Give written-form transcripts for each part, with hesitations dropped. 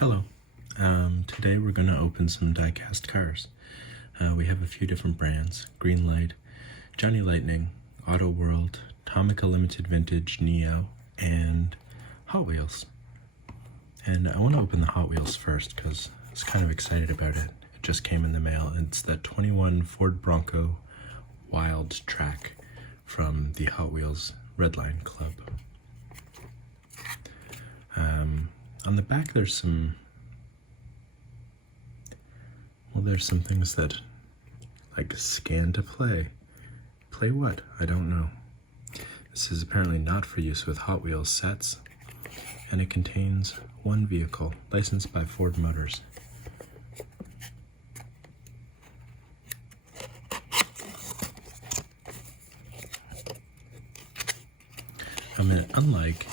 Hello. Today we're going to open some diecast cars. We have a few different brands: Greenlight, Johnny Lightning, Auto World, Tomica Limited Vintage Neo, and Hot Wheels. And I want to open the Hot Wheels first because I was kind of excited about it. It just came in the mail. It's that 21 Ford Bronco Wildtrak from the Hot Wheels Redline Club. On the back there's some things that like scan to play. Play what? I don't know. This is apparently not for use with Hot Wheels sets, and it contains one vehicle, licensed by Ford Motors. Unlike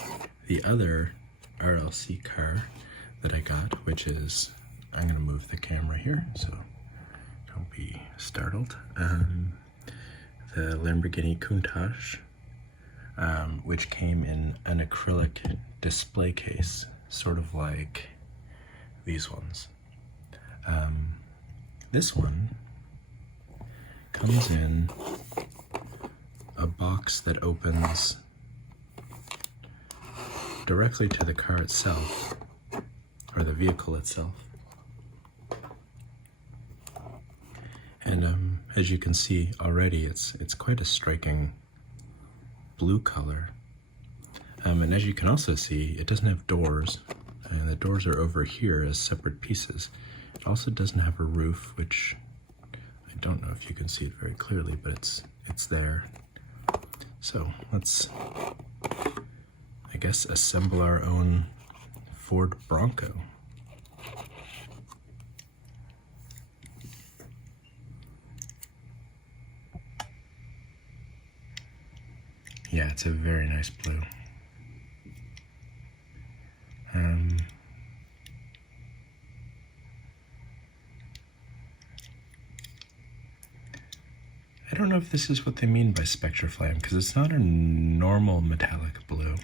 the other RLC car that I got, which is, I'm going to move the camera here so don't be startled, the Lamborghini Countach, which came in an acrylic display case, sort of like these ones. This one comes in a box that opens directly to the car itself, or the vehicle itself. And as you can see already, it's quite a striking blue color. And as you can also see, it doesn't have doors, and the doors are over here as separate pieces. It also doesn't have a roof, which I don't know if you can see it very clearly, but it's there. So let's, I guess, assemble our own Ford Bronco. Yeah, it's a very nice blue. I don't know if this is what they mean by Spectraflame, because it's not a normal metallic blue.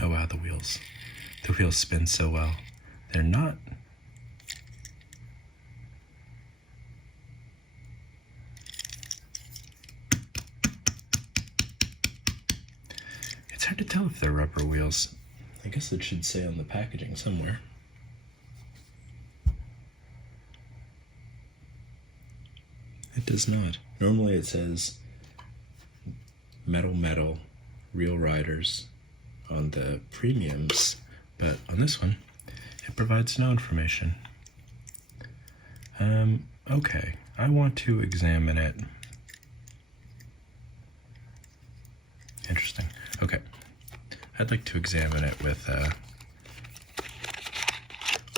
Oh wow, the wheels spin so well. They're not... It's hard to tell if they're rubber wheels. I guess it should say on the packaging somewhere. It does not. Normally it says metal, real riders on the premiums, but on this one, it provides no information. Okay, I want to examine it. Interesting. Okay, I'd like to examine it with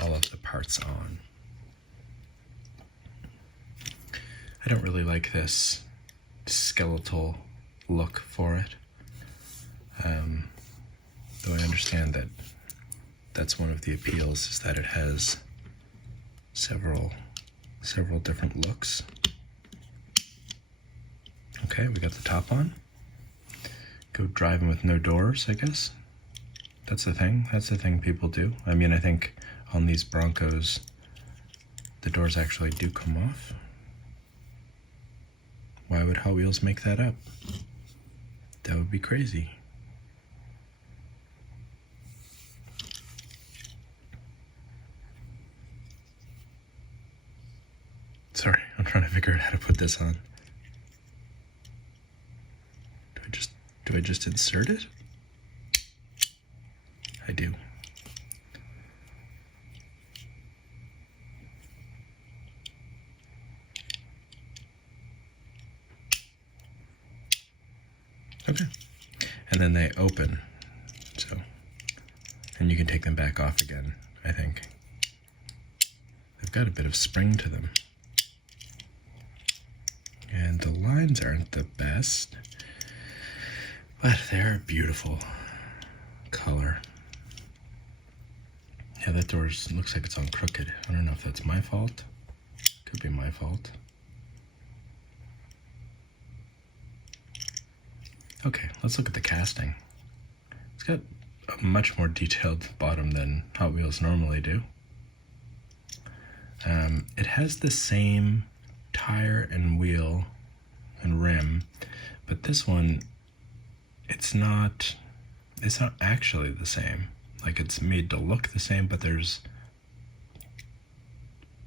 all of the parts on. I don't really like this skeletal look for it, though I understand that that's one of the appeals, is that it has several different looks. Okay, we got the top on. Go driving with no doors, I guess. That's the thing people do. I mean, I think on these Broncos, the doors actually do come off. Why would Hot Wheels make that up? That would be crazy. Sorry, I'm trying to figure out how to put this on. Do I just insert it? I do. Okay. And then they open, so, and you can take them back off again, I think. They've got a bit of spring to them. And the lines aren't the best, but they're a beautiful color. Yeah, that door looks like it's on crooked. I don't know if that's my fault. Could be my fault. Okay, let's look at the casting. It's got a much more detailed bottom than Hot Wheels normally do. It has the same tire and wheel and rim, but this one, it's not actually the same. Like, it's made to look the same, but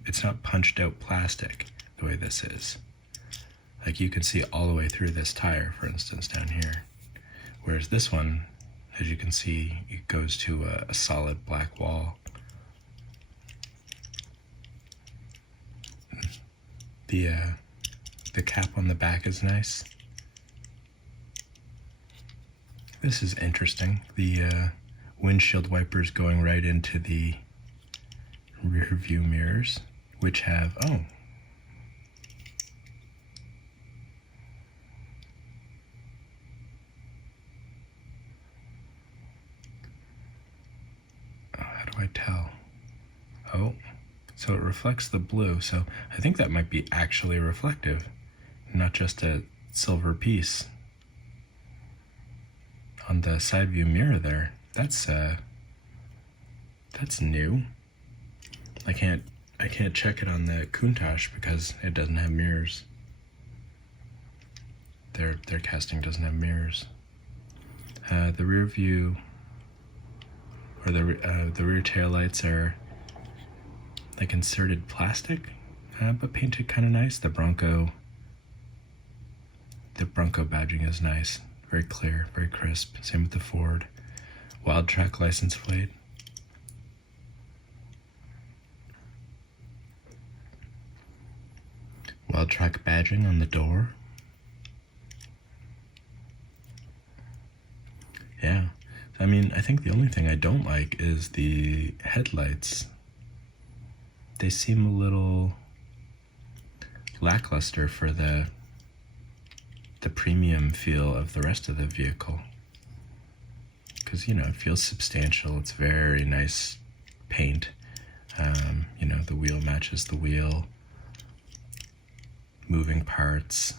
it's not punched out plastic the way this is. Like, you can see all the way through this tire, for instance, down here. Whereas this one, as you can see, it goes to a solid black wall. The cap on the back is nice. This is interesting. The windshield wipers going right into the rear view mirrors, which have, oh, how do I tell? Oh, so it reflects the blue, so I think that might be actually reflective, not just a silver piece on the side view mirror there. That's new. I can't check it on the Countach because it doesn't have mirrors. Their casting doesn't have mirrors. The rear view, or the rear tail lights are like inserted plastic, but painted kind of nice. The Bronco badging is nice, very clear, very crisp. Same with the Ford Wildtrak license plate. Wildtrak badging on the door. Yeah, I mean, I think the only thing I don't like is the headlights. They seem a little lackluster for the premium feel of the rest of the vehicle. Because, you know, it feels substantial. It's very nice paint. You know, the wheel matches the wheel. Moving parts.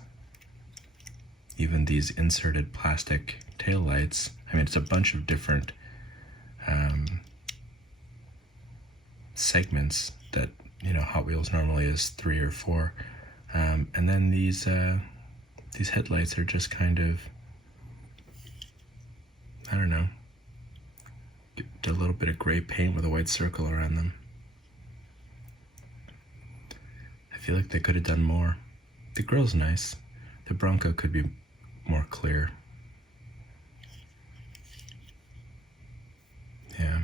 Even these inserted plastic tail lights. I mean, it's a bunch of different segments that, you know, Hot Wheels normally is 3 or 4. And then these headlights are just kind of, I don't know, a little bit of gray paint with a white circle around them. I feel like they could have done more. The grill's nice. The Bronco could be more clear. Yeah.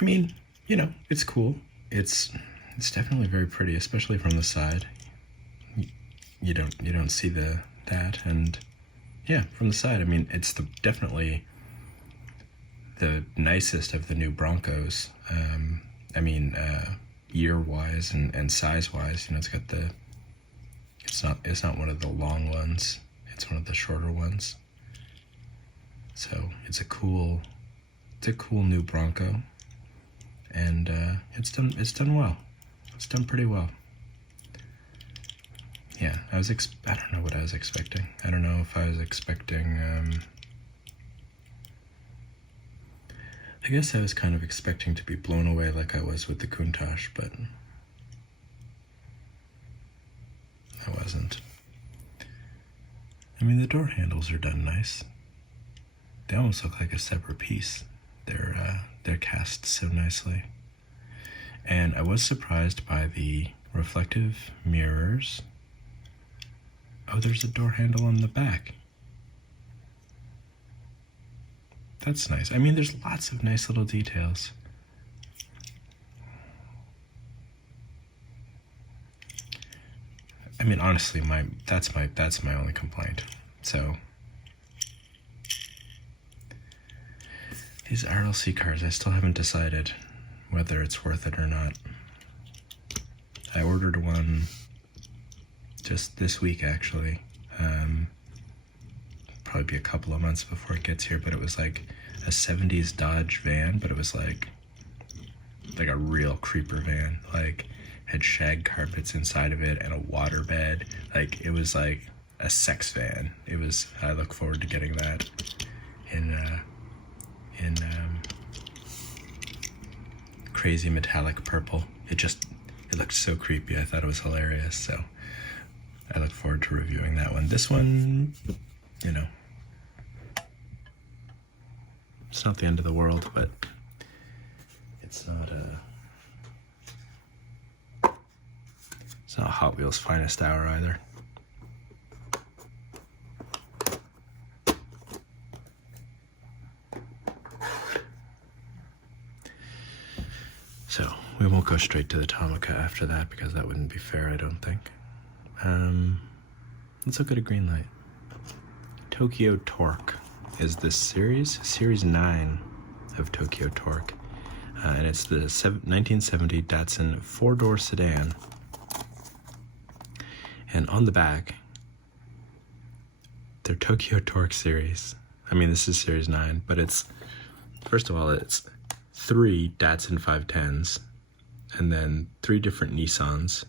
I mean, you know, it's cool. It's definitely very pretty, especially from the side. You don't see that, and yeah, from the side, I mean, it's definitely the nicest of the new Broncos. I mean, year-wise and size-wise, you know, it's not one of the long ones. It's one of the shorter ones. So it's a cool new Bronco, and it's done well. It's done pretty well. Yeah, I don't know what I was expecting. I don't know if I was expecting, I guess I was kind of expecting to be blown away like I was with the Countach, but I wasn't. I mean, the door handles are done nice. They almost look like a separate piece. They're cast so nicely. And I was surprised by the reflective mirrors. Oh, there's a door handle on the back. That's nice. I mean, there's lots of nice little details. I mean, honestly, that's my only complaint. So these RLC cars, I still haven't decided whether it's worth it or not. I ordered one just this week, actually. Probably be a couple of months before it gets here, but it was like a 70s Dodge van, but it was like a real creeper van. Like, had shag carpets inside of it and a water bed. Like, it was like a sex van. I look forward to getting that in crazy metallic purple. It looked so creepy. I thought it was hilarious. So I look forward to reviewing that one. This one, you know, it's not the end of the world, but it's not Hot Wheels' finest hour either. So we won't go straight to the Tomica after that because that wouldn't be fair, I don't think. Let's look at a Greenlight. Tokyo Torque is this series 9 of Tokyo Torque, and it's the 1970 Datsun 4-door sedan. And on the back, they're Tokyo Torque series. I mean, this is series 9, but first of all, it's 3 Datsun 510s, and then 3 different Nissans.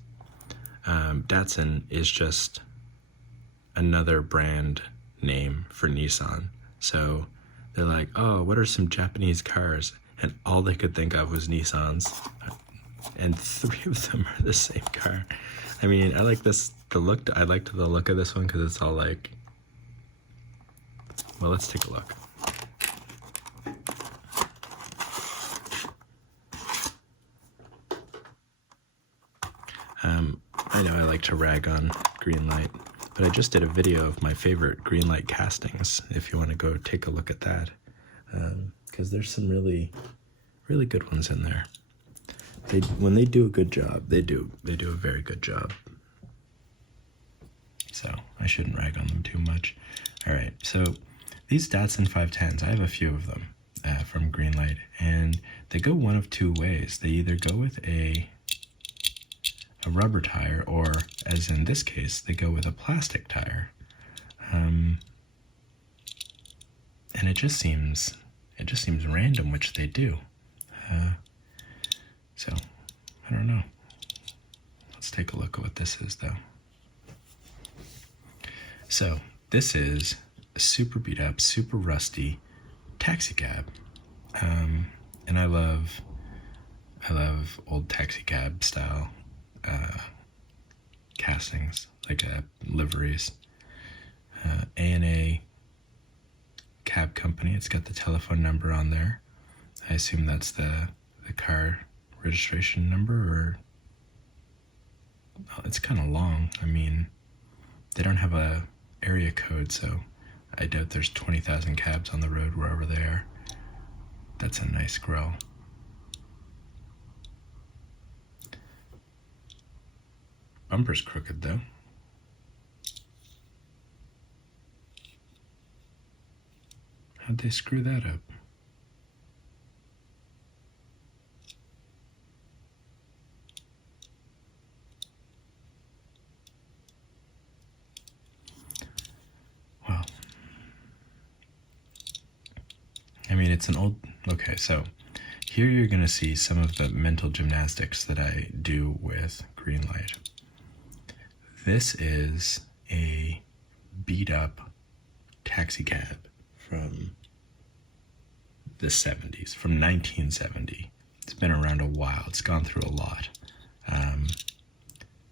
Datsun is just another brand name for Nissan. So they're like, oh, what are some Japanese cars? And all they could think of was Nissans. And 3 of them are the same car. I mean, I like the look of this one because it's all like, well, let's take a look. I know I like to rag on Greenlight, but I just did a video of my favorite Greenlight castings, if you want to go take a look at that, because there's some really, really good ones in there. When they do a good job, they do a very good job. So I shouldn't rag on them too much. All right, so these Datsun 510s, I have a few of them from Greenlight, and they go one of 2 ways. They either go with a rubber tire, or as in this case, they go with a plastic tire. And it just seems random which they do. So I don't know. Let's take a look at what this is though. So this is a super beat up, super rusty taxi cab. And I love old taxi cab style castings, like liveries. A&A cab company. It's got the telephone number on there. I assume that's the car registration number, or it's kind of long. I mean, they don't have a area code, so I doubt there's 20,000 cabs on the road wherever they are. That's a nice grill. Bumper's crooked though. How'd they screw that up? Well, I mean, it's an old... Okay, so here you're going to see some of the mental gymnastics that I do with Greenlight. This is a beat-up taxi cab from the 70s, from 1970. It's been around a while. It's gone through a lot.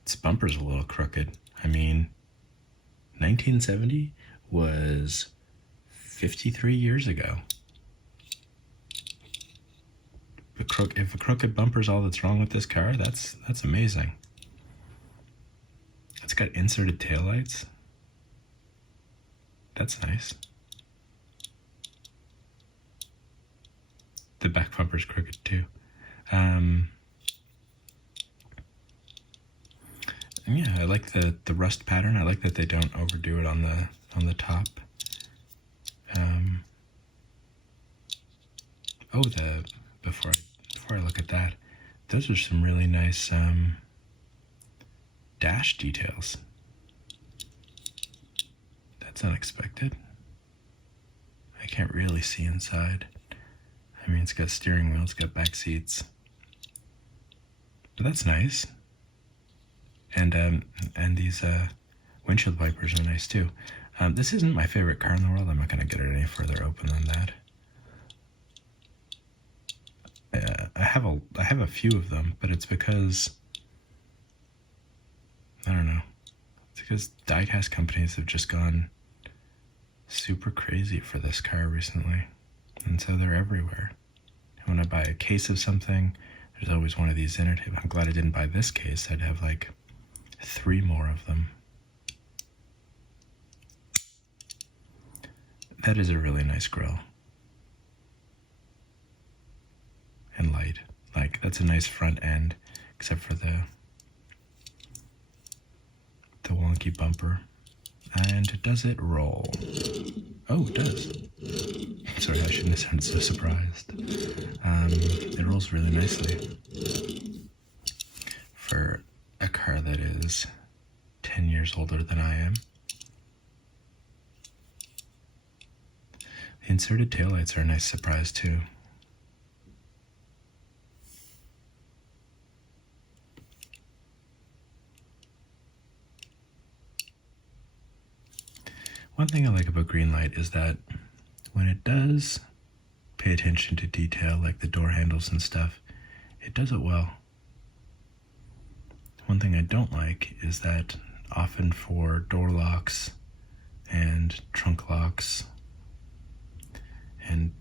Its bumper's a little crooked. I mean, 1970 was 53 years ago. If a crooked bumper's all that's wrong with this car, that's amazing. It's got inserted taillights. That's nice. The back bumper's crooked too. And yeah, I like the rust pattern. I like that they don't overdo it on the top. Before I look at that, those are some really nice dash details. That's unexpected. I can't really see inside. I mean, it's got steering wheel, it's got back seats, but that's nice. And these Windshield wipers are nice too. This isn't my favorite car in the world. I'm not going to get it any further open than that. I have a few of them, but it's because, I don't know. It's because diecast companies have just gone super crazy for this car recently, and so they're everywhere. And when I buy a case of something, there's always one of these inner tube. I'm glad I didn't buy this case. I'd have like 3 more of them. That is a really nice grill. And light. Like, that's a nice front end, except for the wonky bumper. And does it roll? Oh, it does. Sorry, I shouldn't have sounded so surprised. It rolls really nicely for a car that is 10 years older than I am. The inserted taillights are a nice surprise too. One thing I like about Greenlight is that when it does pay attention to detail, like the door handles and stuff, it does it well. One thing I don't like is that often for door locks and trunk locks and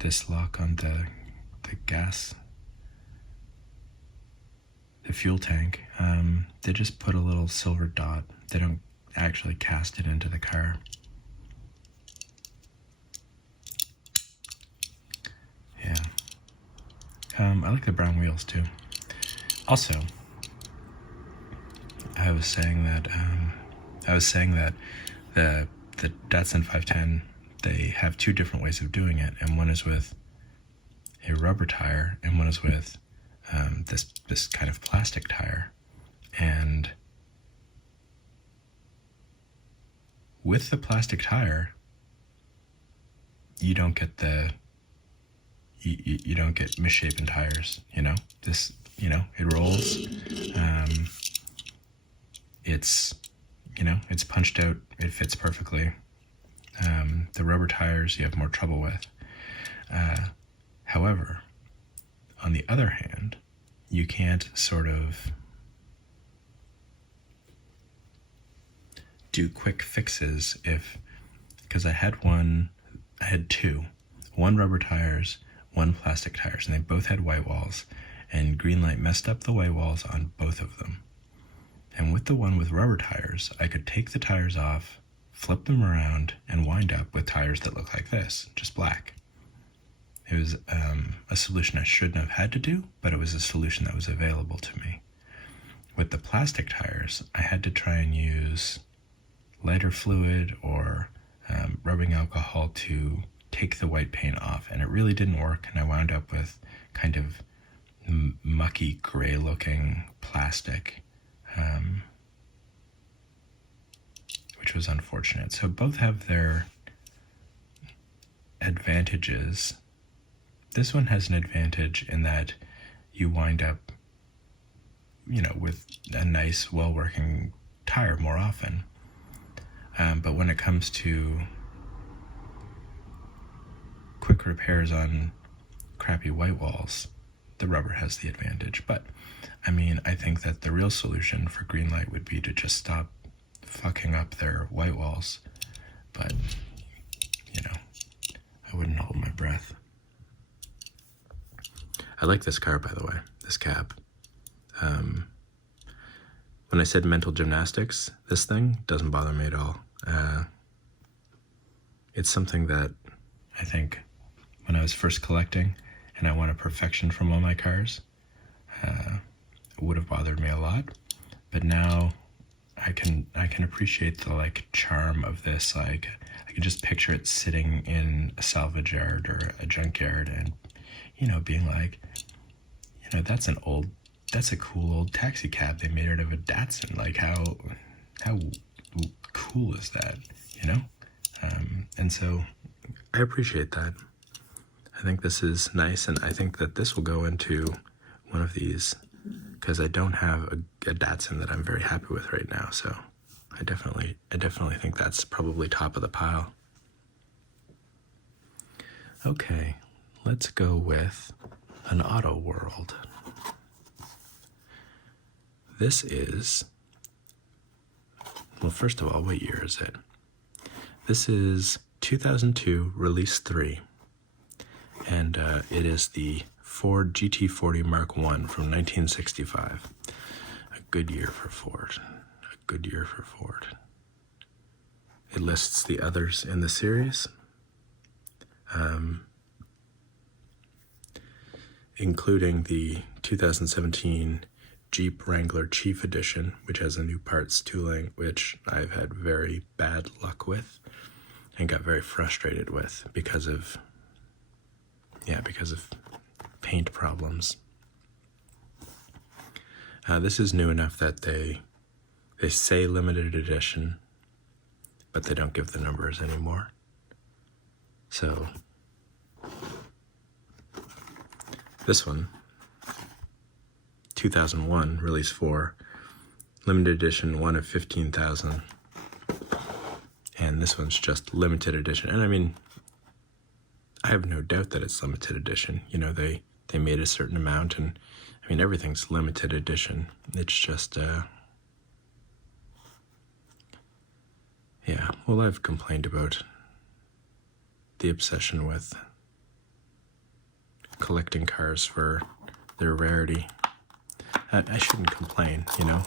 this lock on the gas, the fuel tank, they just put a little silver dot. They don't actually cast it into the car. Yeah. I like the brown wheels too. Also, I was saying that the Datsun 510, they have 2 different ways of doing it, and one is with a rubber tire, and one is with this kind of plastic tire. And with the plastic tire, you don't get you don't get misshapen tires. This, it rolls. It's punched out. It fits perfectly. The rubber tires you have more trouble with. However, on the other hand, you can't sort of do quick fixes because I had 2, one rubber tires, one plastic tires, and they both had white walls, and Greenlight messed up the white walls on both of them. And with the one with rubber tires, I could take the tires off, flip them around, and wind up with tires that look like this, just black. It was a solution I shouldn't have had to do, but it was a solution that was available to me. With the plastic tires, I had to try and use lighter fluid or rubbing alcohol to take the white paint off, and it really didn't work, and I wound up with kind of mucky gray looking plastic, which was unfortunate. So both have their advantages. This one has an advantage in that you wind up, with a nice, well-working tire more often. But when it comes to quick repairs on crappy white walls, the rubber has the advantage. But, I think that the real solution for Greenlight would be to just stop fucking up their white walls. But, I wouldn't hold my breath. I like this car, by the way, this cab. When I said mental gymnastics, this thing doesn't bother me at all. It's something that I think when I was first collecting and I wanted perfection from all my cars, it would have bothered me a lot. But now I can appreciate the charm of this. I can just picture it sitting in a salvage yard or a junkyard and being like, that's a cool old taxi cab they made out of a Datsun. Like, how cool is that, And so I appreciate that. I think this is nice, and I think that this will go into one of these, because I don't have a Datsun that I'm very happy with right now, so I definitely think that's probably top of the pile. Okay, let's go with an Auto World. This is, well, first of all, what year is it? This is 2002, release 3, and it is the Ford GT40 Mark I from 1965. A good year for Ford. A good year for Ford. It lists the others in the series, including the 2017 Jeep Wrangler Chief Edition, which has a new parts tooling, which I've had very bad luck with and got very frustrated with because of paint problems. This is new enough that they say limited edition, but they don't give the numbers anymore. So this one, 2001, release 4, limited edition, 1 of 15,000. And this one's just limited edition. And I mean, I have no doubt that it's limited edition. You know, they made a certain amount, and I mean, everything's limited edition. It's just, yeah, well, I've complained about the obsession with collecting cars for their rarity. I shouldn't complain, you know,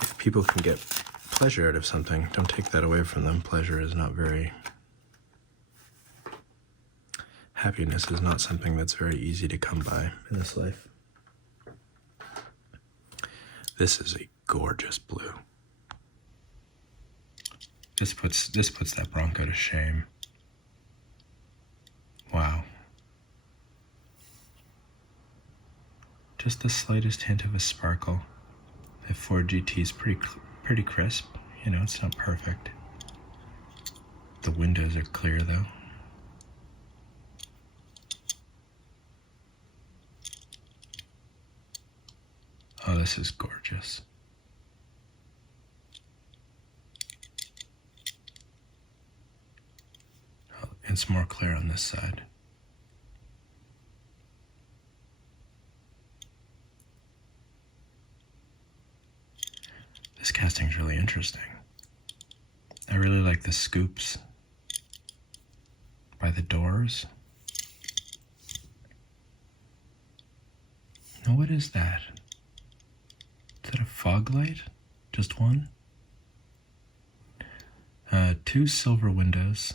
if people can get pleasure out of something, don't take that away from them. Pleasure is not very, happiness is not something that's very easy to come by in this life. This is a gorgeous blue. This puts that Bronco to shame. Wow. Just the slightest hint of a sparkle. The Ford GT is pretty crisp. You know, it's not perfect. The windows are clear though. Oh, this is gorgeous. Oh, it's more clear on this side. This casting's really interesting. I really like the scoops by the doors. Now, what is that? Is that a fog light? Just one? Two silver windows.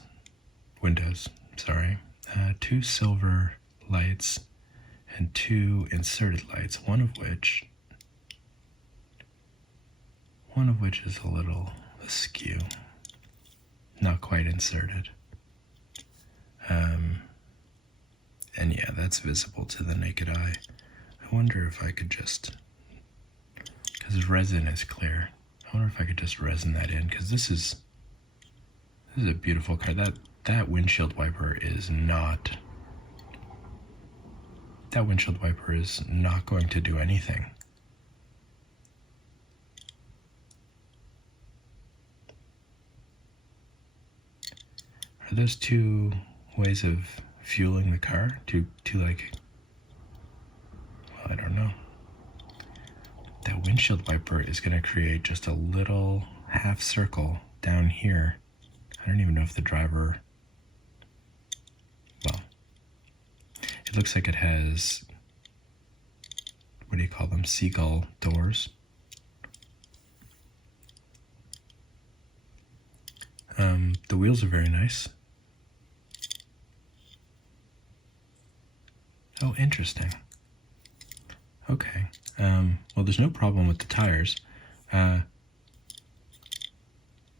Two silver lights and two inserted lights, one of which is a little askew, not quite inserted. And yeah, that's visible to the naked eye. I wonder if I could just, because resin is clear, I wonder if I could just resin that in, because this is a beautiful car. That windshield wiper is not going to do anything. Are those two ways of fueling the car? Two like, well, I don't know. That windshield wiper is going to create just a little half circle down here. I don't even know if the driver, well, it looks like it has, what do you call them, seagull doors. The wheels are very nice. Oh, interesting. Okay. Well, there's no problem with the tires. I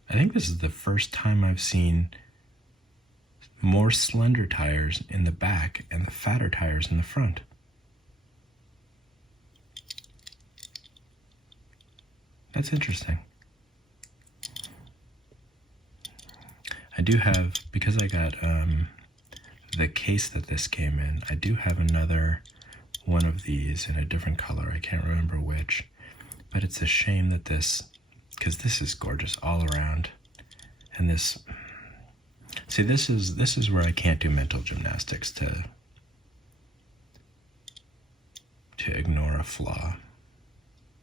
think this is the first time I've seen more slender tires in the back and the fatter tires in the front. That's interesting. I do have, because I got the case that this came in, I do have another one of these in a different color. I can't remember which, But it's a shame that because this is gorgeous all around. And this is where I can't do mental gymnastics to ignore a flaw,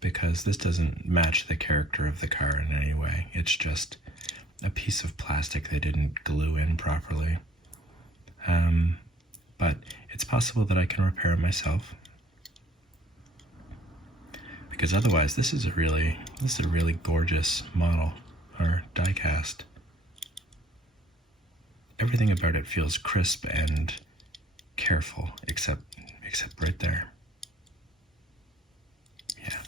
because this doesn't match the character of the car in any way. It's just a piece of plastic they didn't glue in properly. But it's possible that I can repair it myself, because otherwise this is a really gorgeous model or diecast. Everything about it feels crisp and careful, except right there. Yeah.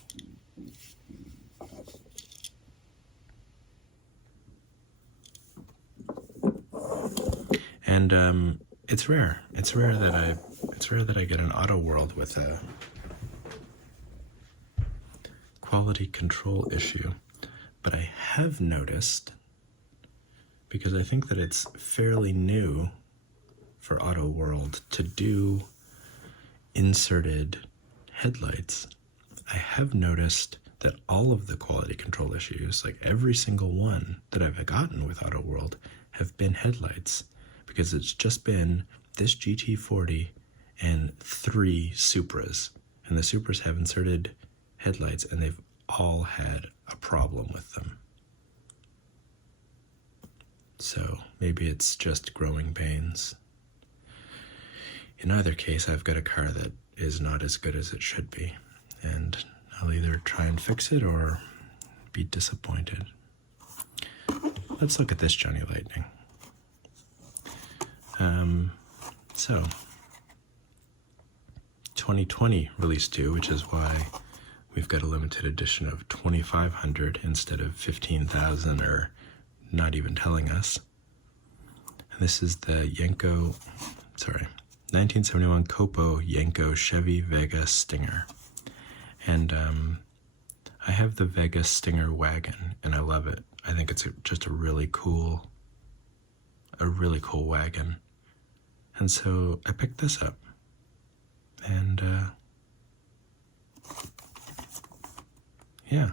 And it's rare. It's rare that I get an auto world with a quality control issue. But I have noticed, because I think that it's fairly new for Auto World to do inserted headlights, I have noticed that all of the quality control issues, like every single one that I've gotten with Auto World, have been headlights, because it's just been this GT40 and 3 Supras, and the Supras have inserted headlights and they've all had a problem with them. So maybe it's just growing pains. In either case, I've got a car that is not as good as it should be, and I'll either try and fix it or be disappointed. Let's look at this Johnny Lightning. So 2020 release 2, which is why we've got a limited edition of 2,500 instead of 15,000, or not even telling us. And this is the 1971 Copo Yenko Chevy Vega Stinger. And I have the Vega Stinger wagon, and I love it. I think it's just a really cool wagon. And so I picked this up. And yeah,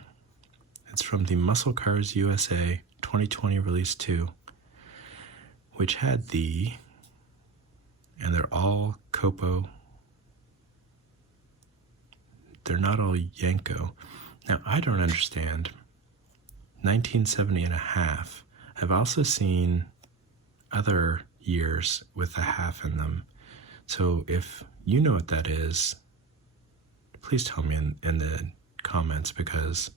it's from the Muscle Cars USA 2020 release 2, which had and they're all Copo. They're not all Yenko. Now, I don't understand. 1970 and a half. I've also seen other years with a half in them. So if you know what that is, please tell me in the comments, because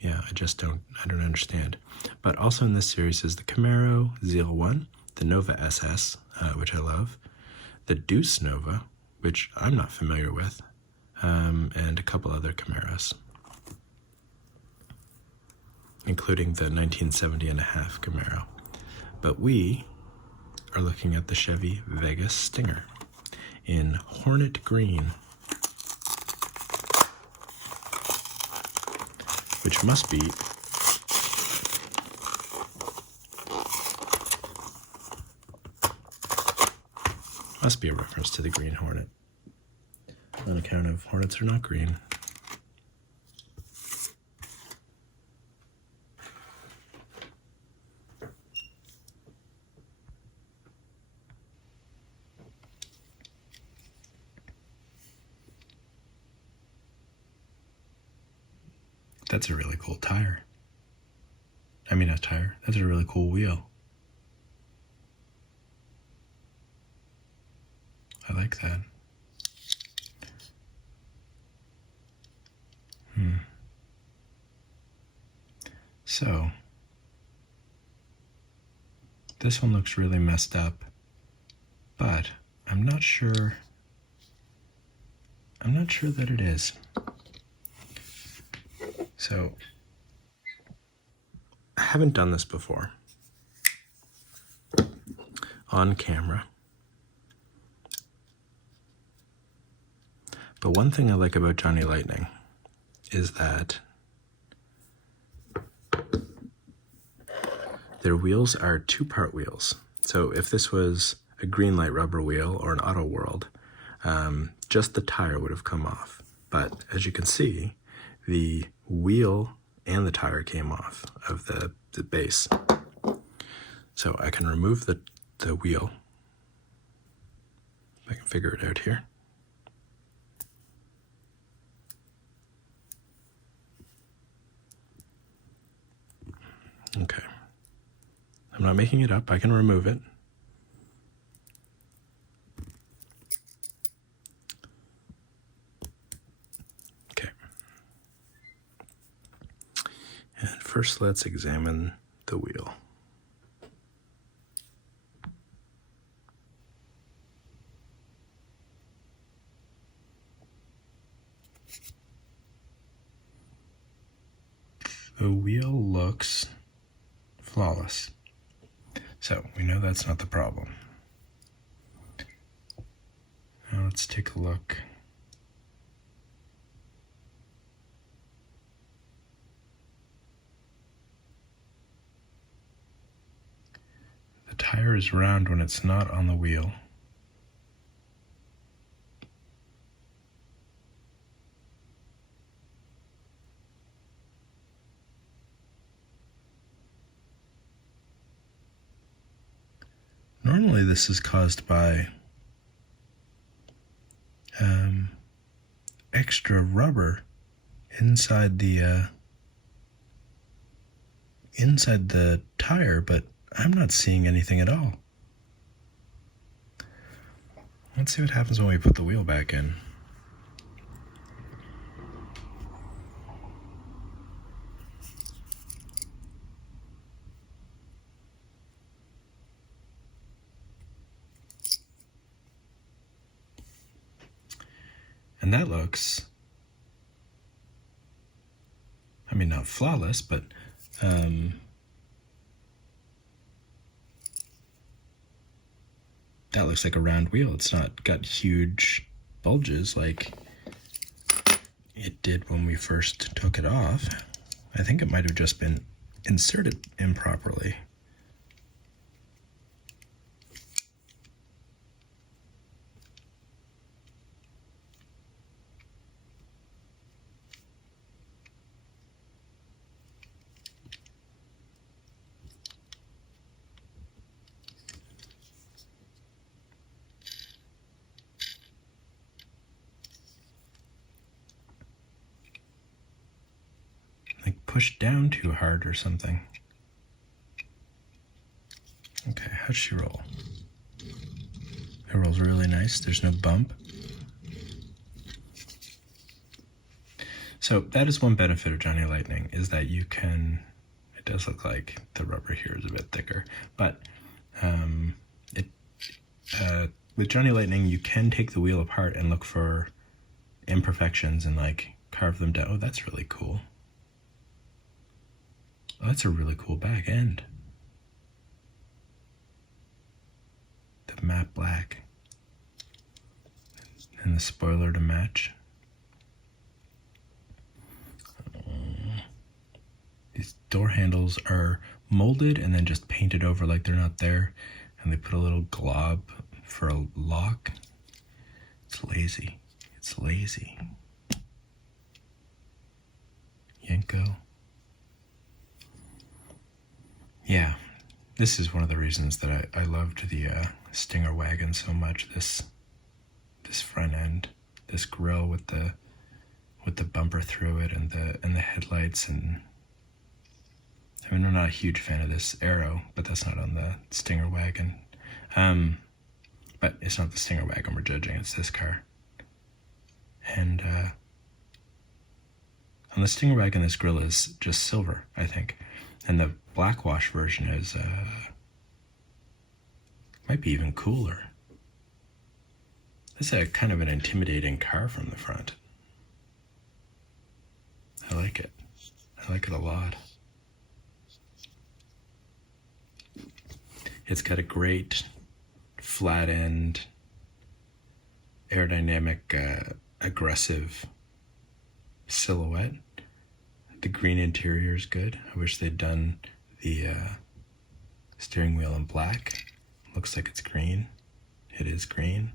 yeah, I don't understand. But also in this series is the Camaro ZL1, the Nova SS, which I love, the Deuce Nova, which I'm not familiar with, and a couple other Camaros, including the 1970 and a half Camaro. But we are looking at the Chevy Vega Stinger in Hornet Green, which must be a reference to the Green Hornet, on account of Hornets are not green. That's a really cool tire. I mean, a tire. That's a really cool wheel. I like that. So, this one looks really messed up, but I'm not sure that it is. So, I haven't done this before on camera. But one thing I like about Johnny Lightning is that their wheels are 2-part wheels. So if this was a Greenlight rubber wheel or an Auto World, just the tire would have come off. But as you can see, the wheel and the tire came off of the base. So I can remove the wheel. I can figure it out here. Okay. I'm not making it up. I can remove it. Okay. And first, let's examine the wheel. The wheel looks flawless. So we know that's not the problem. Now let's take a look. The tire is round when it's not on the wheel. Normally this is caused by extra rubber inside the tire, but I'm not seeing anything at all. Let's see what happens when we put the wheel back in. And that looks, I mean, not flawless, but that looks like a round wheel. It's not got huge bulges like it did when we first took it off. I think it might have just been inserted improperly. Pushed down too hard or something. Okay, how's she roll? It rolls really nice. There's no bump. So that is one benefit of Johnny Lightning, is that you can, it does look like the rubber here is a bit thicker, but with Johnny Lightning you can take the wheel apart and look for imperfections and like carve them down. Oh, that's really cool. Oh, that's a really cool back end. The matte black. And the spoiler to match. These door handles are molded and then just painted over like they're not there. And they put a little glob for a lock. It's lazy. It's lazy. Yenko. Yeah, this is one of the reasons that I loved the Stinger wagon so much. This front end, this grille with the bumper through it, and the headlights, and I mean, I'm not a huge fan of this arrow, but that's not on the Stinger wagon. But it's not the Stinger wagon we're judging; it's this car. And on the Stinger wagon, this grille is just silver, I think. And the blackwash version is, might be even cooler. This is a kind of an intimidating car from the front. I like it. I like it a lot. It's got a great flat end, aerodynamic, aggressive silhouette. The green interior is good. I wish they'd done the steering wheel in black. Looks like it's green. It is green.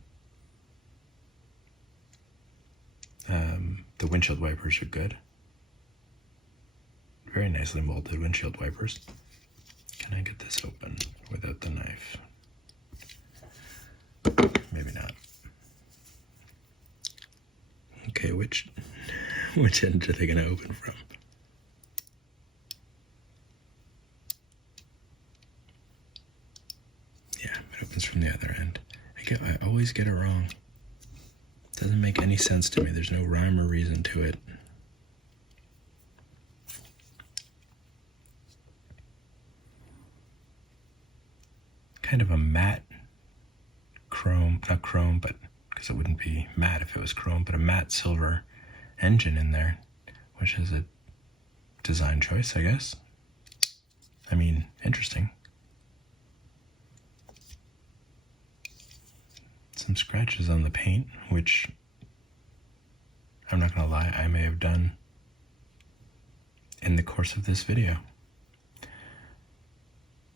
The windshield wipers are good. Very nicely molded windshield wipers. Can I get this open without the knife? Maybe not. Okay, which end are they going to open from? Yeah, it opens from the other end. I always get it wrong. It doesn't make any sense to me. There's no rhyme or reason to it. Kind of a matte chrome, not chrome, but because it wouldn't be matte if it was chrome, but a matte silver engine in there, which is a design choice, I guess. I mean, interesting. Some scratches on the paint, which I'm not gonna lie, I may have done in the course of this video.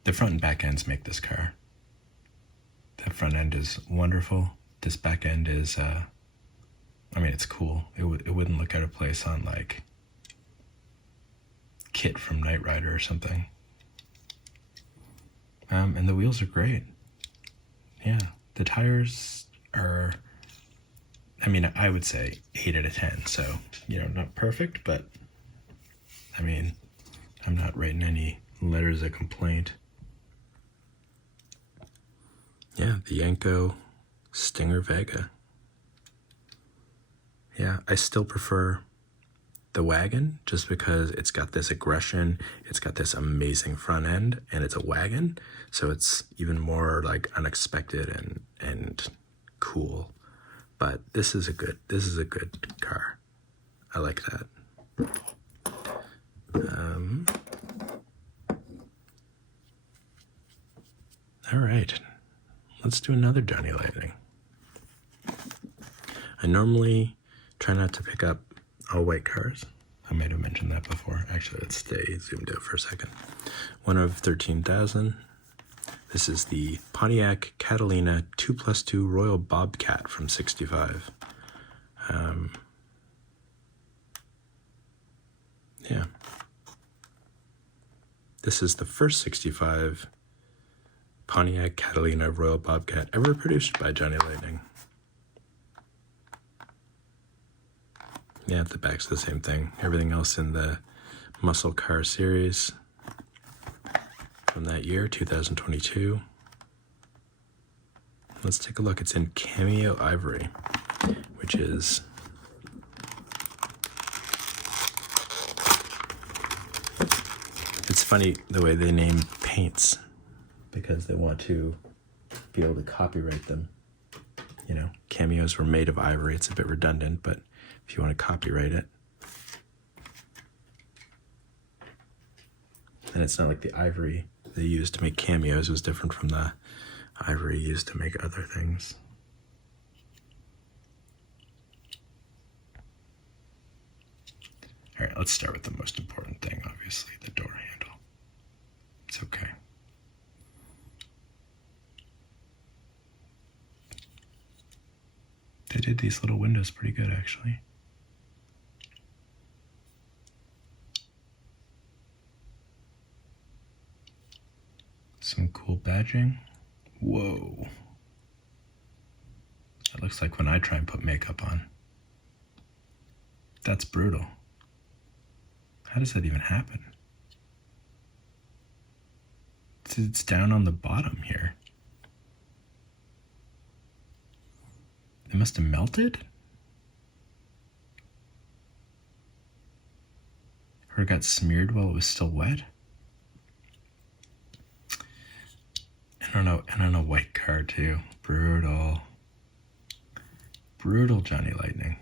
The front and back ends make this car. The front end is wonderful. This back end is, I mean, it's cool. It wouldn't look out of place on like Kit from Knight Rider or something. And the wheels are great. Yeah, the tires are, I mean, I would say 8 out of 10. So, you know, not perfect, but I mean, I'm not writing any letters of complaint. Yeah, the Yenko Stinger Vega. Yeah, I still prefer the wagon just because it's got this aggression, it's got this amazing front end, and it's a wagon, so it's even more like unexpected and cool. But this is a good car. I like that. All right. Let's do another Johnny Lightning. I normally try not to pick up all white cars. I might have mentioned that before. Actually, let's stay zoomed out for a second. One of 13,000. This is the Pontiac Catalina 2+2 Royal Bobcat from '65. Yeah. This is the first '65 Pontiac Catalina Royal Bobcat ever produced by Johnny Lightning. Yeah, the back's the same thing. Everything else in the muscle car series from that year, 2022. Let's take a look. It's in Cameo Ivory, which is it's funny the way they name paints, because they want to be able to copyright them. You know, cameos were made of ivory. It's a bit redundant, but if you want to copyright it. And it's not like the ivory they used to make cameos was different from the ivory used to make other things. All right, let's start with the most important thing, obviously, the door handle. It's okay. They did these little windows pretty good, actually. Some cool badging. Whoa. That looks like when I try and put makeup on. That's brutal. How does that even happen? It's down on the bottom here. It must have melted? Or it got smeared while it was still wet? And on a white car too. Brutal. Brutal Johnny Lightning.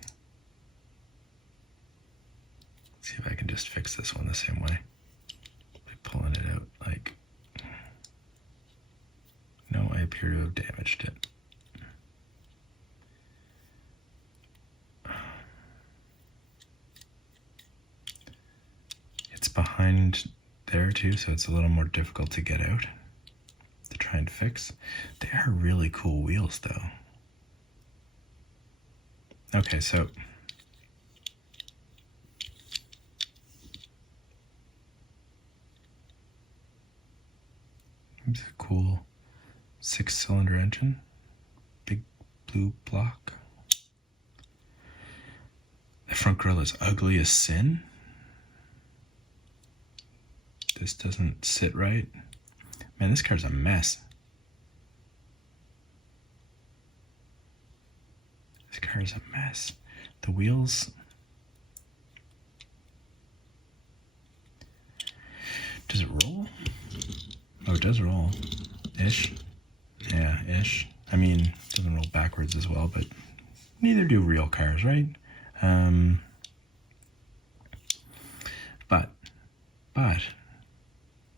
Let's see if I can just fix this one the same way. By pulling it out like... No, I appear to have damaged it. It's behind there too, so it's a little more difficult to get out, to try and fix. They are really cool wheels though. Okay, so It's a cool 6-cylinder engine. Big blue block. The front grille is ugly as sin. This doesn't sit right. Man, this car's a mess. This car is a mess. The wheels. Does it roll? Oh, it does roll. Ish. Yeah, ish. I mean, it doesn't roll backwards as well, but neither do real cars, right? But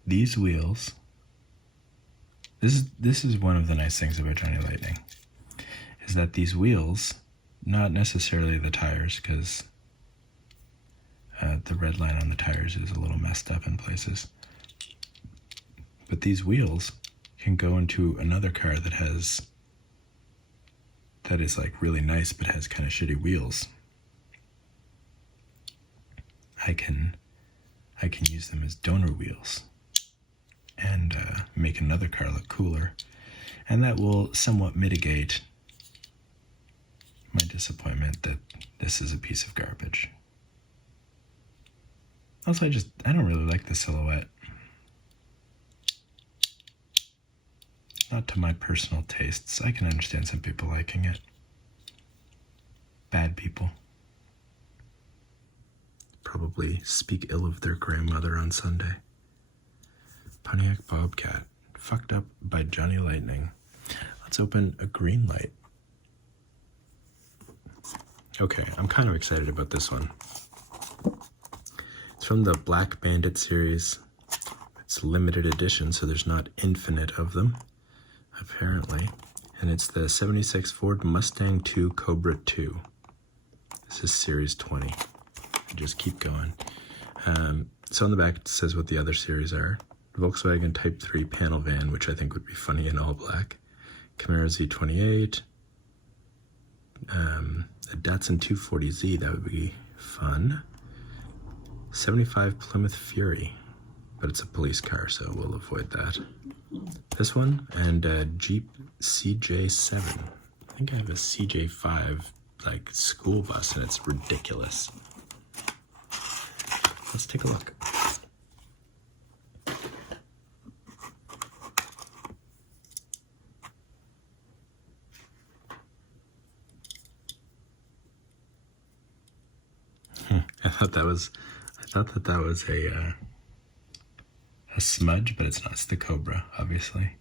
these wheels, this is one of the nice things about Johnny Lightning, is that these wheels, not necessarily the tires, because the red line on the tires is a little messed up in places, but these wheels can go into another car that is like really nice but has kind of shitty wheels. I can use them as donor wheels and make another car look cooler, and that will somewhat mitigate my disappointment that this is a piece of garbage. Also, I don't really like the silhouette. Not to my personal tastes. I can understand some people liking it. Bad people. Probably speak ill of their grandmother on Sunday. Pontiac Bobcat, fucked up by Johnny Lightning. Let's open a Greenlight. Okay, I'm kind of excited about this one. It's from the Black Bandit series. It's limited edition, so there's not infinite of them, apparently. And it's the 76 Ford Mustang II Cobra II. This is Series 20. Just keep going. So on the back it says what the other series are. Volkswagen Type 3 panel van, which I think would be funny in all black. Camaro Z28. A Datsun 240Z, that would be fun. 75 Plymouth Fury, but it's a police car, so we'll avoid that. This one, and a Jeep CJ7. I think I have a CJ5, like, school bus, and it's ridiculous. Let's take a look. I thought that was a smudge, but it's not. It's the Cobra, obviously.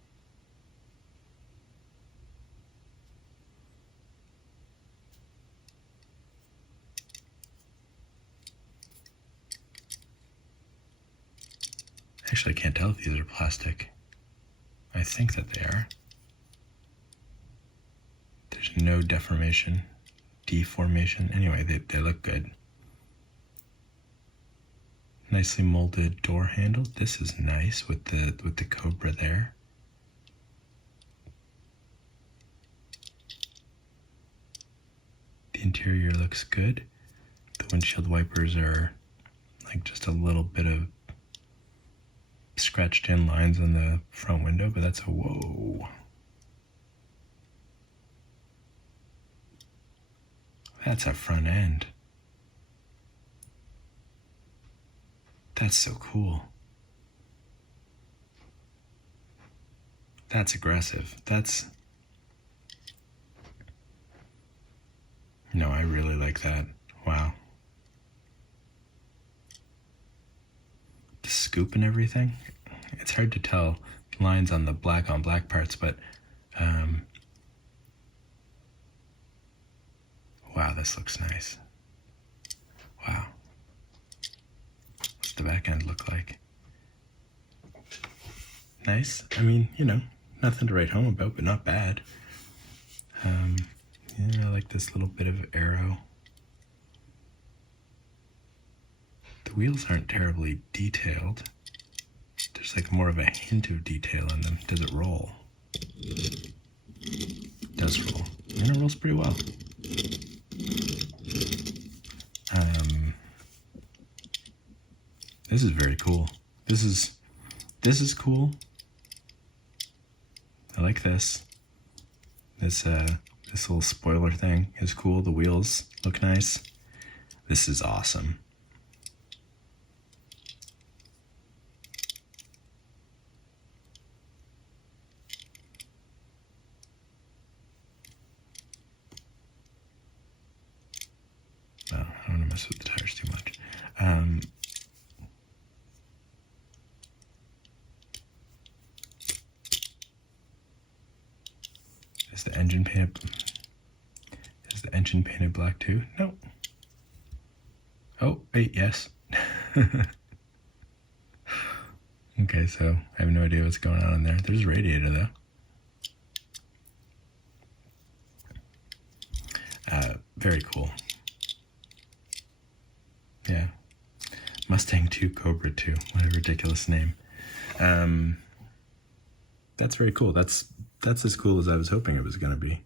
Actually, I can't tell if these are plastic. I think that they are. There's no deformation, deformation. Anyway, they look good. Nicely molded door handle. This is nice with the Cobra there. The interior looks good. The windshield wipers are like just a little bit of scratched in lines on the front window, but that's a whoa. That's a front end. That's so cool. That's aggressive. No, I really like that. Wow. The scoop and everything. It's hard to tell lines on the black on black parts, but wow, this looks nice. Wow. What's the back end look like? Nice. I mean, you know, nothing to write home about, but not bad. Yeah, I like this little bit of arrow. The wheels aren't terribly detailed. There's like more of a hint of detail in them. Does it roll? It does roll. And it rolls pretty well. This is very cool. This is cool. I like this. This little spoiler thing is cool. The wheels look nice. This is awesome. Well, I don't want to mess with the tires too much. Is the engine painted? Is the engine painted black too? No. Oh, wait, yes. Okay, so I have no idea what's going on in there. There's a radiator though. Very cool. Yeah. Mustang 2 Cobra 2. What a ridiculous name. That's very cool. That's as cool as I was hoping it was going to be.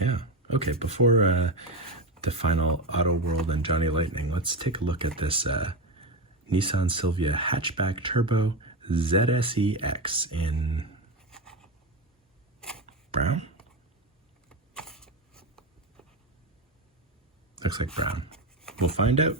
Yeah. Okay, before the final Auto World and Johnny Lightning, let's take a look at this Nissan Silvia Hatchback Turbo ZSE-X in brown? Looks like brown. We'll find out.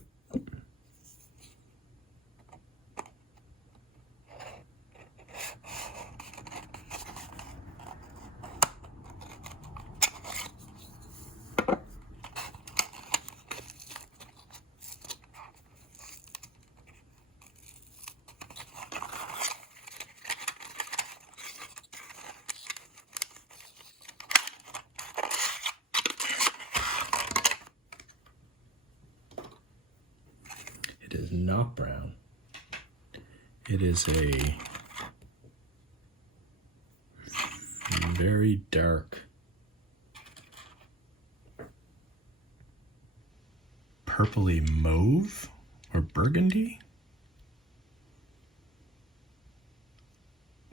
It is not brown. It is a very dark purpley mauve or burgundy.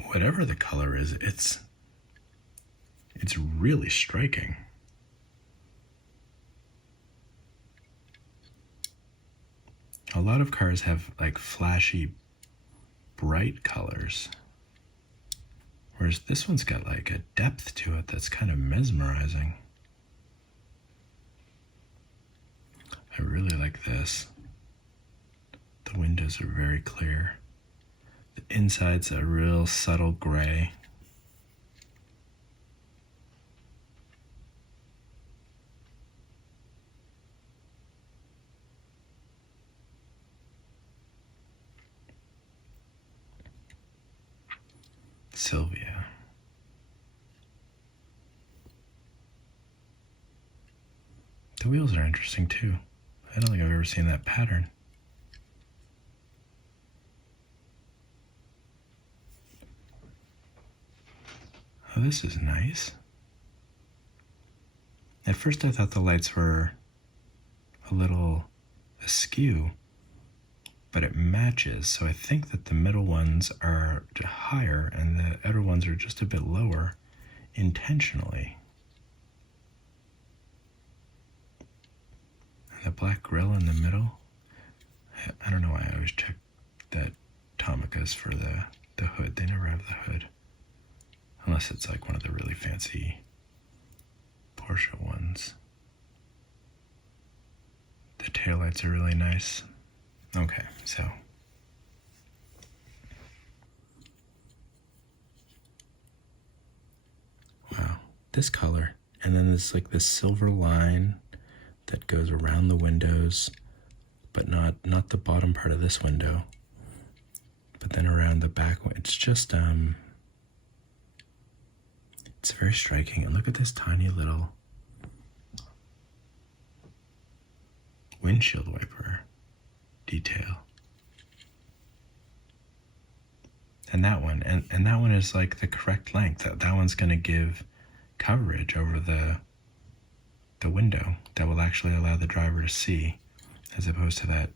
Whatever the color is, it's really striking. A lot of cars have like flashy, bright colors, whereas this one's got like a depth to it that's kind of mesmerizing. I really like this. The windows are very clear. The inside's a real subtle gray. Silvia. The wheels are interesting too. I don't think I've ever seen that pattern. Oh, this is nice. At first I thought the lights were a little askew, but it matches, so I think that the middle ones are higher and the outer ones are just a bit lower intentionally. And the black grill in the middle, I don't know why I always check that Tomicas for the hood. They never have the hood. Unless it's like one of the really fancy Porsche ones. The taillights are really nice. Okay, so wow, this color, and then there's like this silver line that goes around the windows, but not the bottom part of this window, but then around the back. It's just it's very striking. And look at this tiny little windshield wiper detail. And that one, and that one is like the correct length. That one's going to give coverage over the window that will actually allow the driver to see, as opposed to that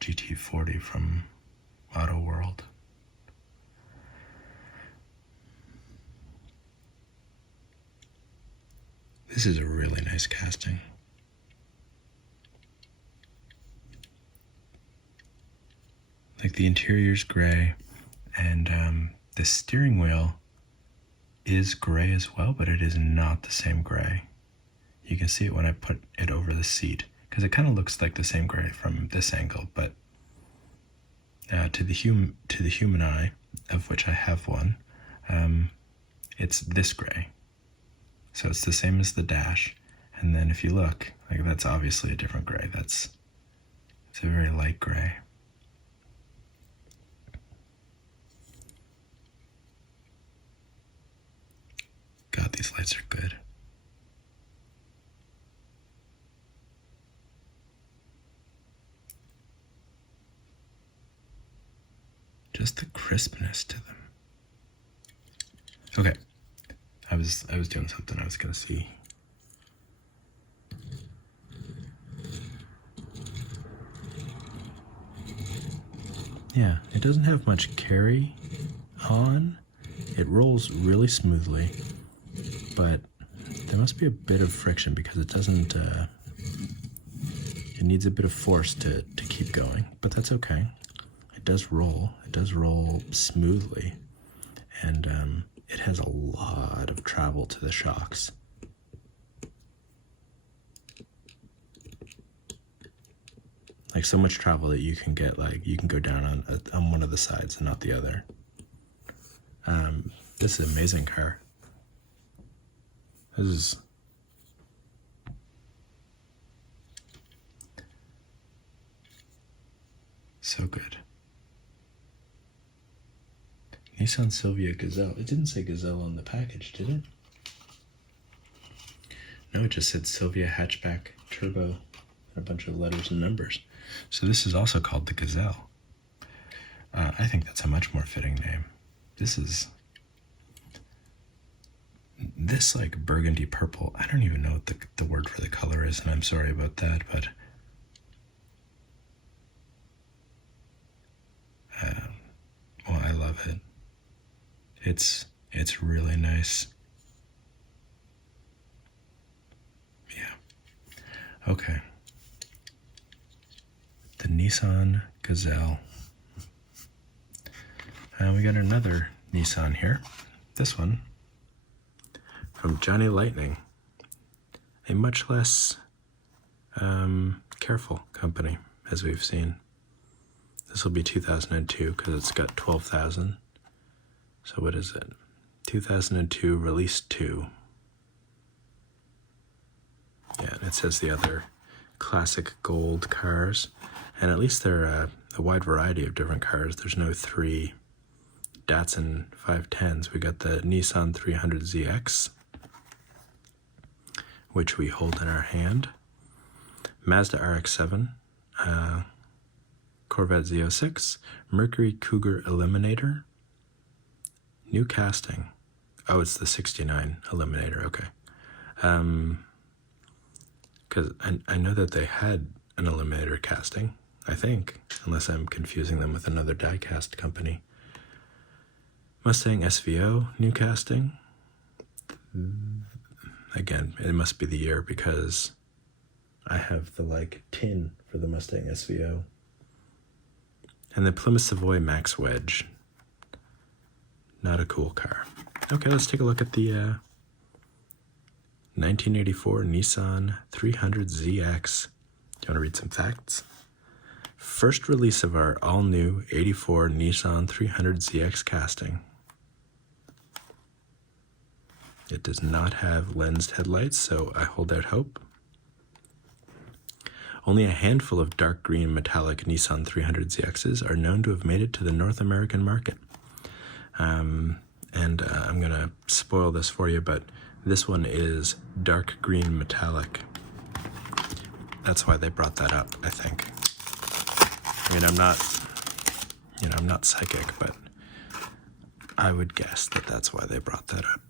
GT40 from Auto World. This is a really nice casting. Like the interior's gray, and the steering wheel is gray as well, but it is not the same gray. You can see it when I put it over the seat, because it kind of looks like the same gray from this angle, but to the human eye, of which I have one, it's this gray. So it's the same as the dash, and then if you look, like that's obviously a different gray. It's a very light gray. God, these lights are good. Just the crispness to them. Okay, I was doing something. I was gonna see. Yeah, it doesn't have much carry on. It rolls really smoothly, but there must be a bit of friction because it doesn't. It needs a bit of force to keep going, but that's okay. It does roll. It does roll smoothly, and it has a lot of travel to the shocks. Like so much travel that you can get, like you can go down on one of the sides and not the other. This is an amazing car. This is so good. Nissan Silvia Gazelle. It didn't say Gazelle on the package, did it? No, it just said Silvia Hatchback Turbo and a bunch of letters and numbers. So this is also called the Gazelle. I think that's a much more fitting name. This like burgundy purple, I don't even know what the word for the color is, and I'm sorry about that, but well, I love it. It's really nice. Yeah. Okay. The Nissan Gazelle. We got another Nissan here. This one from Johnny Lightning, a much less careful company, as we've seen. This will be 2002 because it's got 12,000. So what is it? 2002 release 2. Yeah, and it says the other classic gold cars, and at least they're a wide variety of different cars. There's no 3 Datsun 510s. We got the Nissan 300ZX, which we hold in our hand, Mazda RX-7, Corvette Z06, Mercury Cougar Eliminator, new casting. Oh, it's the 69 Eliminator, okay. Because I know that they had an Eliminator casting, I think, unless I'm confusing them with another diecast company. Mustang SVO, new casting. Again, it must be the year because I have the tin for the Mustang SVO. And the Plymouth Savoy Max Wedge. Not a cool car. Okay, let's take a look at the 1984 Nissan 300ZX. Do you want to read some facts? First release of our all-new 84 Nissan 300ZX casting. It does not have lensed headlights, so I hold out hope. Only a handful of dark green metallic Nissan 300ZXs are known to have made it to the North American market. I'm going to spoil this for you, but this one is dark green metallic. That's why they brought that up, I think. I mean, I'm not psychic, but I would guess that that's why they brought that up.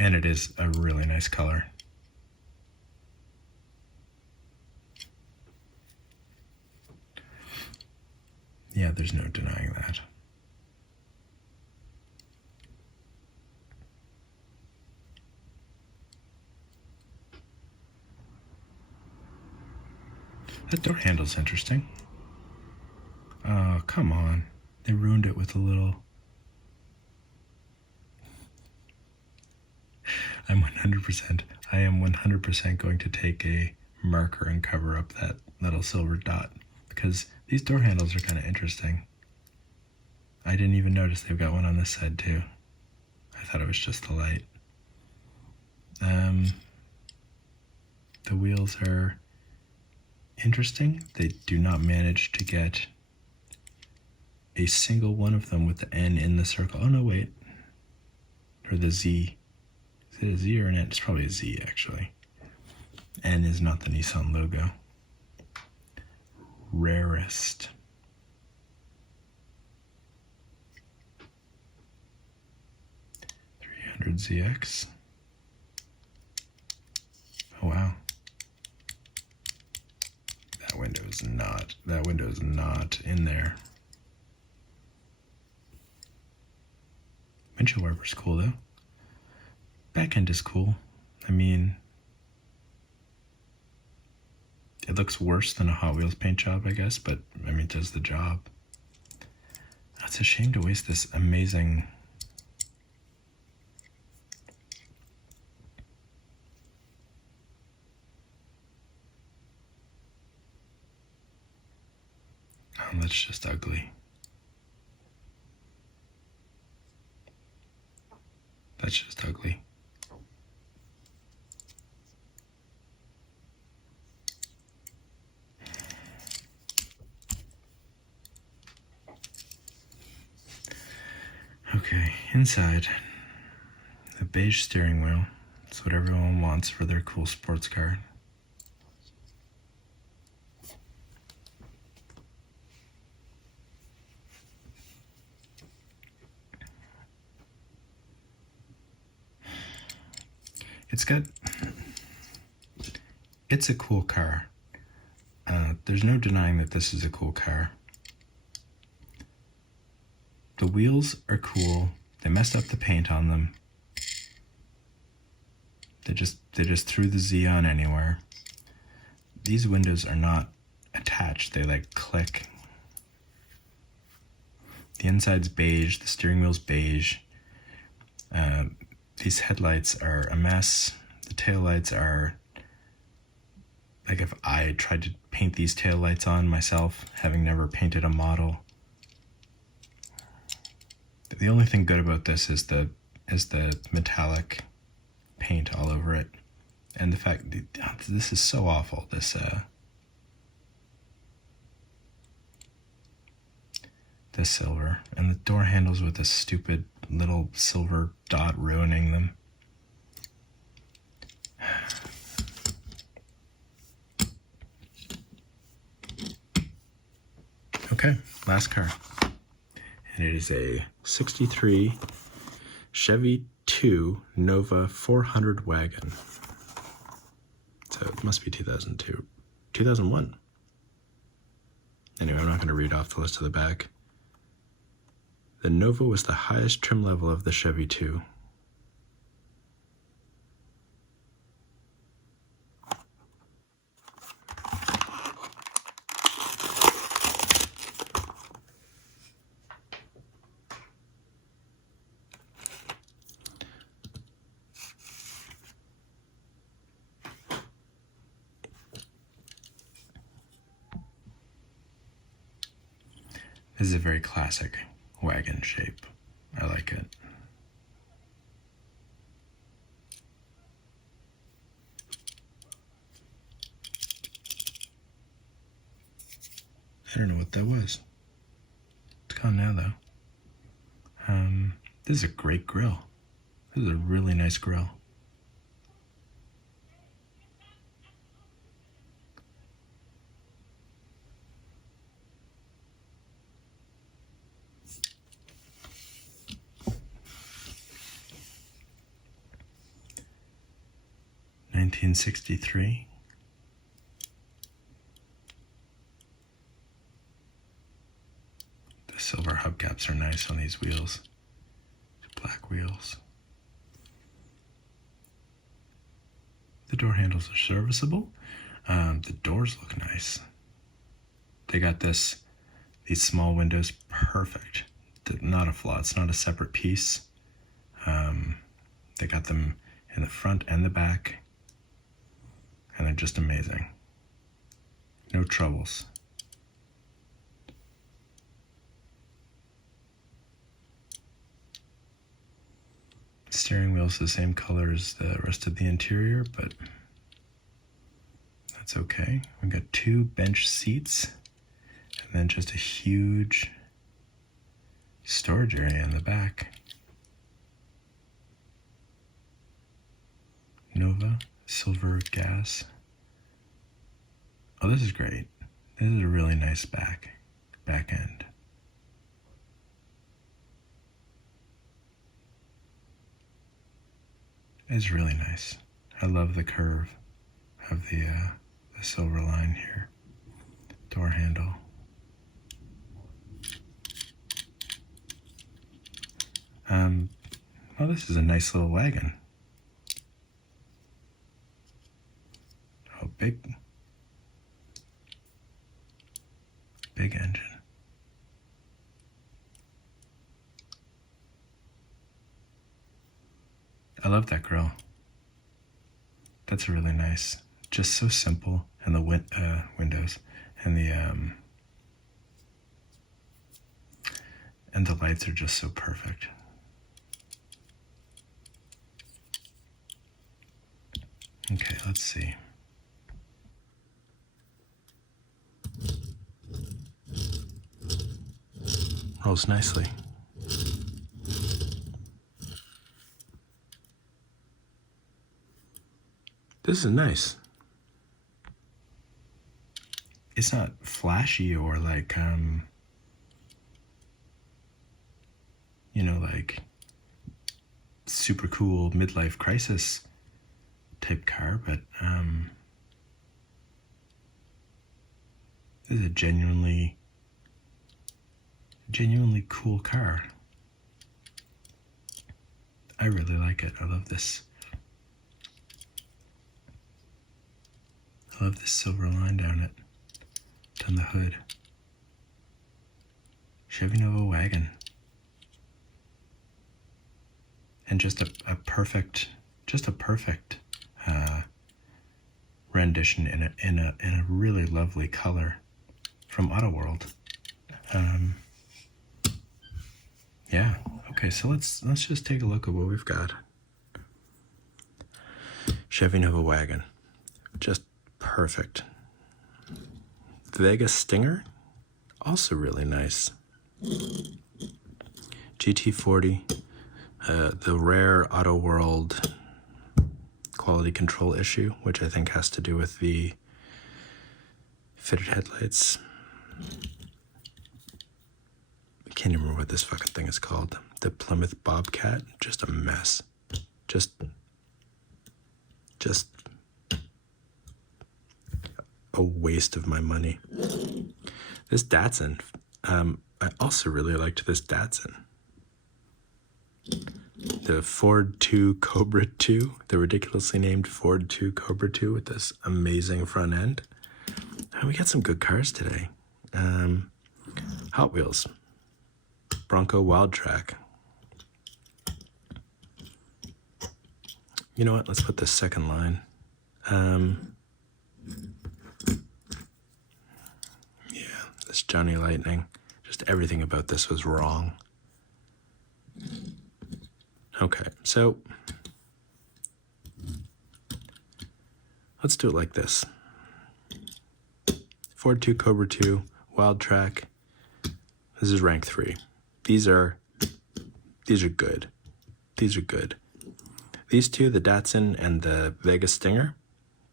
And it is a really nice color. Yeah, there's no denying that. That door handle's interesting. Oh, come on. They ruined it with a little... I am 100% going to take a marker and cover up that little silver dot, because these door handles are kind of interesting. I didn't even notice they've got one on this side too. I thought it was just the light. The wheels are interesting. They do not manage to get a single one of them with the N in the circle. Oh no, wait. Or the Z. Is it a Z or an N? It's probably a Z, actually. N is not the Nissan logo. Rarest. ZX. Oh wow. That window is not in there. Windshield wiper's cool though. Back end is cool. I mean, it looks worse than a Hot Wheels paint job, I guess, but I mean, it does the job. It's a shame to waste this amazing... Oh, that's just ugly. That's just ugly. Okay, inside, the beige steering wheel. That's what everyone wants for their cool sports car. It's a cool car. There's no denying that this is a cool car. The wheels are cool. They messed up the paint on them. They just threw the Z on anywhere. These windows are not attached. They like click. The inside's beige. The steering wheel's beige. These headlights are a mess. The taillights are, like if I tried to paint these taillights on myself, having never painted a model. The only thing good about this is the metallic paint all over it. And the fact that this is so awful, this silver. And the door handles with a stupid little silver dot ruining them. Okay, last car. And it is a 63 Chevy 2 Nova 400 wagon. So it must be 2002. 2001. Anyway, I'm not going to read off the list of the back. The Nova was the highest trim level of the Chevy 2. This is a very classic wagon shape. I like it. I don't know what that was. It's gone now though. This is a great grill. This is a really nice grill. $1963. The silver hubcaps are nice on these wheels. Black wheels. The door handles are serviceable. The doors look nice. They got these small windows, perfect. Not a flaw, it's not a separate piece. They got them in the front and the back, and they're just amazing. No troubles. Steering wheel's the same color as the rest of the interior, but that's okay. We got 2 bench seats, and then just a huge storage area in the back. Nova, silver gas. Oh, this is great. This is a really nice back end. It's really nice. I love the curve of the silver line here. Door handle. Well, this is a nice little wagon. Oh, big engine. I love that grille. That's really nice. Just so simple, and the windows and the lights are just so perfect. Okay, let's see. Rolls nicely. This is nice. It's not flashy or like, like super cool midlife crisis type car, but this is a genuinely cool car. I really like it. I love this. I love this silver line down the hood. Chevy Nova wagon. And just a perfect rendition in a really lovely color from Auto World. Yeah. Okay, so let's just take a look at what we've got. Chevy Nova wagon, just perfect. Vega Stinger, also really nice. GT40, the rare Auto World quality control issue, which I think has to do with the fitted headlights. I can't even remember what this fucking thing is called. The Plymouth Bobcat, just a mess. Just a waste of my money. This Datsun, I also really liked this Datsun. The Ford 2 Cobra 2, the ridiculously named Ford 2 Cobra 2 with this amazing front end. And we got some good cars today. Hot Wheels, Bronco Wildtrak. You know what? Let's put this second line. Yeah, this Johnny Lightning. Just everything about this was wrong. Okay, so let's do it like this. Ford 2 Cobra 2, Wildtrak. This is rank 3. These are good. These are good. These two, the Datsun and the Vega Stinger,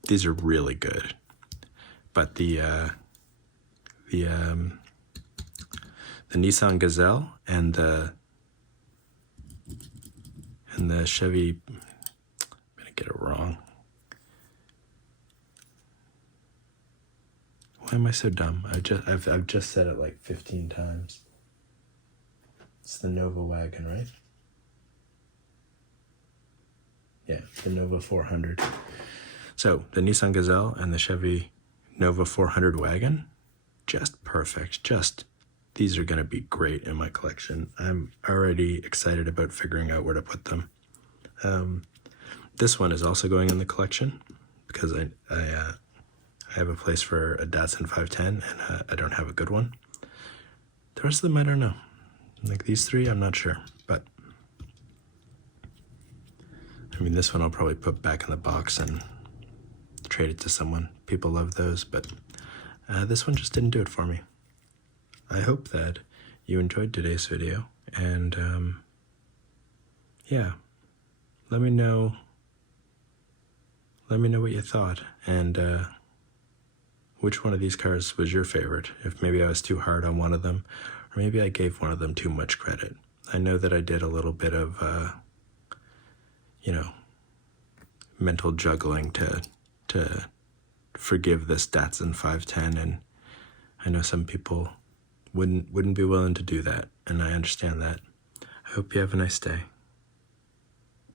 these are really good. But the Nissan Gazelle and the Chevy, I'm gonna get it wrong. Why am I so dumb? I've just said it like 15 times. It's the Nova wagon, right? Yeah, the Nova 400. So the Nissan Gazelle and the Chevy Nova 400 wagon, just perfect. These are going to be great in my collection. I'm already excited about figuring out where to put them. This one is also going in the collection because I have a place for a Datsun 510 and I don't have a good one. The rest of them I don't know. Like these three, I'm not sure, but I mean, this one I'll probably put back in the box and trade it to someone. People love those, but this one just didn't do it for me. I hope that you enjoyed today's video, and yeah, let me know what you thought, and which one of these cars was your favorite. If maybe I was too hard on one of them, or maybe I gave one of them too much credit. I know that I did a little bit of mental juggling to forgive this Datsun 510, and I know some people wouldn't be willing to do that, and I understand that. I hope you have a nice day.